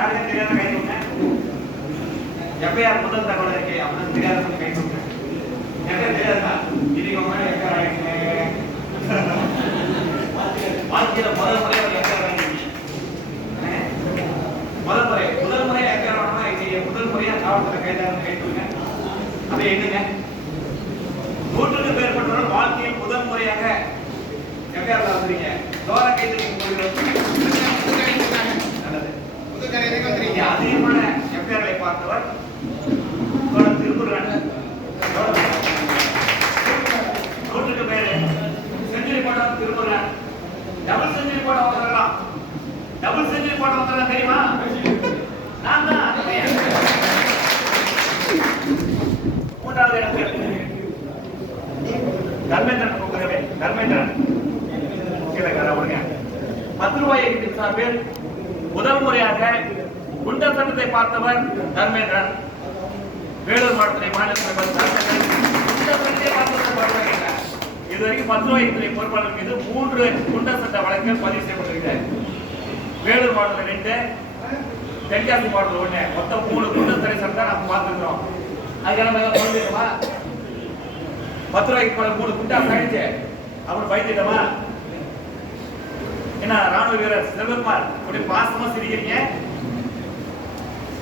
யாருக்கும் தெரியாத கை தூங்க. எஃப்ஐஆர் முதல் தகவல் இருக்கே அப்படின்னு தெரியாத கை தூங்க. எனக்கு தெரியாதா இன்னைக்கு முன்னாடி எஃப்ஐஆர் ஆகிடுச்சு. வாழ்க்கையில முதல் முறை ஒரு எஃப்ஐஆர் ஆகிடுச்சு. முதல் முறை எஃப்ஐஆர் ஆனா இது முதல் முறையா காவல்துறை கைதான கை தூங்க. அதை என்னங்க 100க்கும் மேற்பட்டவர்கள் வாழ்க்கையில் முதல் முறையாக எஃப்ஐஆர் வந்துறீங்க. தோர கை தூக்கி அதிகமான எஃப்ஐஆர்களை பார்த்தவர் திருக்குறள். 100க்கு மேலே செஞ்சுரி போட்டவங்க திருக்குறள். டபுள் செஞ்சுரி போட்டவங்க வந்துடலாம். டபுள் செஞ்சுரி போட்டவங்க வந்துடலாம் தெரியுமா? நான் தான். மூன்றாவது இடத்தில் தர்மேந்திரன் 10 ரூபாய் சார்பில் முதல் முறையாக குண்டர் சட்டத்தை பார்த்தவர் தர்மேந்திரன். வேலூர் மாவட்டத்தை இதுவரைக்கும் 10 ரூபாய் பொறுப்பாளர் மீது 3 குண்டர் சட்ட வழக்குகள் பதிவு செய்யப்பட்டிருக்கிறது. வேலூர் மாவட்டத்தில் 2, தென்காசி மாவட்டத்தில் 1, மொத்தம் 3 குண்டர் தடை சட்டத்தை நம்ம பார்த்துக்கிறோம். அதுக்கான சொல்லிடுமா 10 ரூபாய்க்கு 3 குண்டா ஆயிடுச்சு அப்படின்னு பயந்துட்டோமா? என்ன ராணுவ வீரர் செல்வகுமார் அப்படி பாசமா சிரிக்கிறீங்க.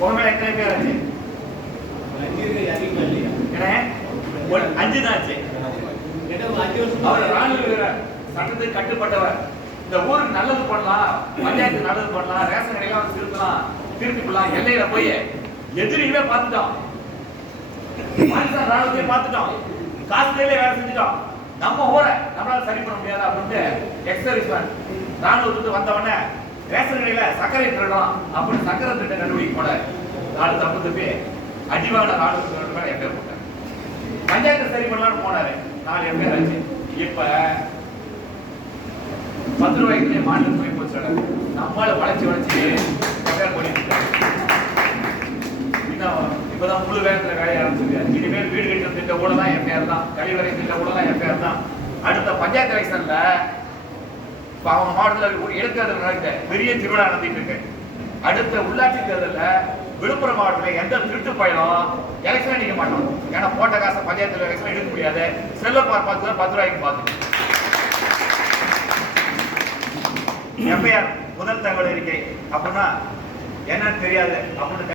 உங்க எத்தனை பேர் ஆச்சு? 5 தான் ஆச்சு. அவர் ராணுவ வீரர், சட்டத்துக்கு கட்டுப்பட்டவர். இந்த ஊருக்கு நல்லது பண்ணலாம், பஞ்சாயத்து நல்லது பண்ணலாம், ரேஷன் கடையெல்லாம் திருத்தலாம், திருத்திக்கலாம். எல்லையில போய் எதிரிகளே பார்த்துட்டோம், ராணுவத்தை பார்த்துட்டோம், காசுலேயே வேலை செஞ்சுட்டோம். நம்ம ஊரை நம்மளால சரி பண்ண முடியாது அப்படின்ட்டு எக்ஸர்விஸ்மேன் ராணுவத்துக்கு வந்தவொடனே ரேஷன் கடையில சர்க்கரை திருடணும் அப்படின்னு சர்க்கரை திட்ட நடவடிக்கை போட 4 தப்பு தப்பி அடிவான ராணுவத்துக்கு எஃப்ஐஆர் போட்டார். பஞ்சாயத்து சரி பண்ணலாம்னு போனாரு, 4 எஃப்ஐஆர் ஆச்சு. இப்ப 10 ரூபாய்க்கு மாநில துணை போச்சு. நம்மளால வளைச்சு எஃப்ஐஆர் பண்ணிட்டு இப்பதான் முழு வேகத்துல வேலையை ஆரம்பிச்சிருக்காரு. இனிமேல் வீடு கட்டும் திட்ட கூட தான் எஃப்ஐஆர் தான், கழிவறை திட்ட கூட தான் எஃப்ஐஆர் தான். அடுத்த பஞ்சாயத்து எலெக்ஷன்ல அவங்க மாவட்டத்தில் எடுக்கிறது நடக்க பெரிய திருவிழா நடத்திட்டு இருக்கு. அடுத்த உள்ளாட்சி தேர்தலில் விழுப்புரம் மாவட்டத்தில் எந்த திருட்டு பயனும் எலெக்ஷன் நிற்க மாட்டோம். ஏன்னா போட்ட காசை பஞ்சாயத்து எலெக்ஷன் எடுக்க முடியாது. செல்வகுமார் 10 ரூபாய்க்கு பார்த்து எஃப்ஐஆர் முதல் தகவல் இருக்கை அப்படின்னா என்னன்னு தெரியாது அப்படின்னு